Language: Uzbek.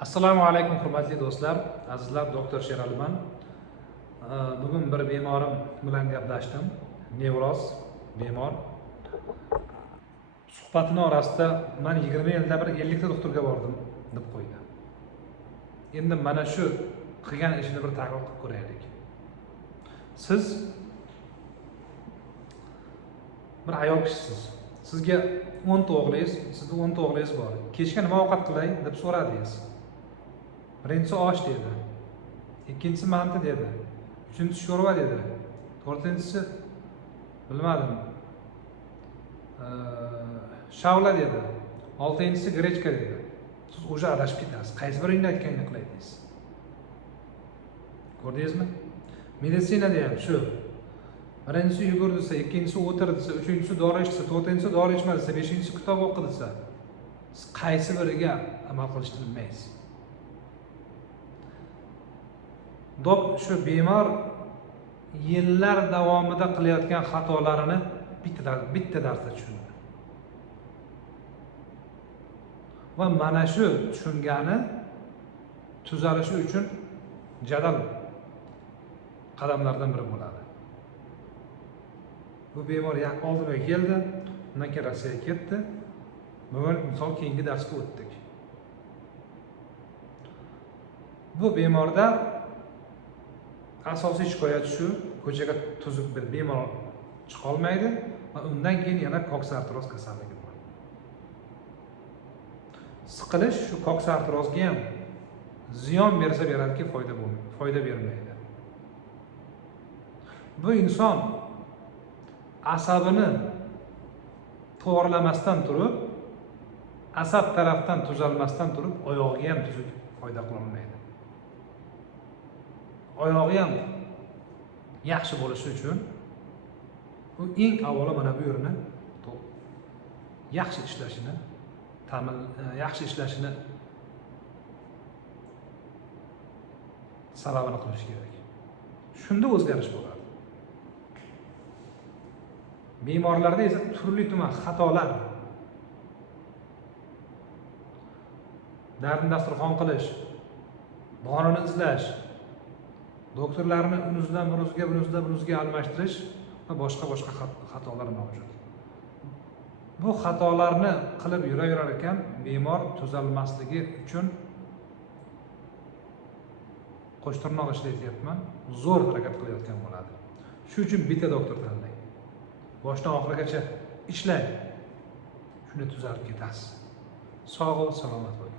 Assalomu alaykum hurmatli do'stlar, azizlar, doktor Sheraliman. Bugun bir bemorim bilan gaplashdim. Nevroz bemor. Suhbatning orasida men 20 yilda bir 50 ta doktorga bordim deb qo'ydi. Endi mana shu qilgan ishini bir tahlil qilib ko'raylik. Siz bir ayol kishisiz. Sizga 10 ta o'g'lingiz, sizda 10 ta o'g'lingiz bor. Kechga nima ovqat qilay deb so'radingiz. Birinchisi osh dedi. Ikkinchisi manti dedi. Uchinchisi sho'rva dedi. To'rtinchisi bilmadim. Shavla dedi. Oltinchisi grechka dedi. Siz o'sha adashib ketasiz. Qaysi birini aytganini qilaysiz? Ko'rdingizmi? Meditsinada ham shu. Birinchisi yugur desa, ikkinchisi o'tir desa, uchinchisi dori ichsa, to'rtinchisi dori ichma desa, beshinchisi kitob o'qi desa, siz qaysi biriga amal qilishni bilmaysiz. Shu bemor yillar davomida qilayotgan xatolarini bitta darsda tushundi. Va mana shu tushungani tuzalishi uchun jadal qadamlardan biri bo'ladi. Bu bemor oldimga keldi, undan keyin Rossiyaga ketdi. Bugun misol keyingi darsga o'tdik. Bu bemorda asosiy shikoyat shu, ko'chaga tuzuk bir bemor chiqa olmaydi va undan keyin yana koksartroz kasalligi bor. Siqilish shu koksartrozga ham ziyon bersa beradiki, foyda bermaydi. Bu inson asabini to'g'rilamasdan turib, asab tarafdan tuzalmasdan turib, oyog'iga ham tuzuk foyda qila olmaydi. Oyog'i ham yaxshi bo'lishi uchun u eng avvalo mana bu yerni yaxshi ishlashini sababini qilish kerak. Shunda o'zgarish bo'ladi. Bemorlarda esa turli-tuman xatolar, dardni dasturxon qilish, borini izlash, doktorlarni unizdan bunizga almashtirish va boshqa xatolar mavjud. Bu xatolarni qilib yuraverar ekan, bemor tuzalmasligi uchun qo'shtirnoq ishlayapman, zo'r harakat qilayotgan bo'ladi. Shu uchun bitta doktor tanlang. Boshdan oxirigacha ishlang. Shuni tuzalib ketasiz. Sog' bo'ling, salomat bo'ling.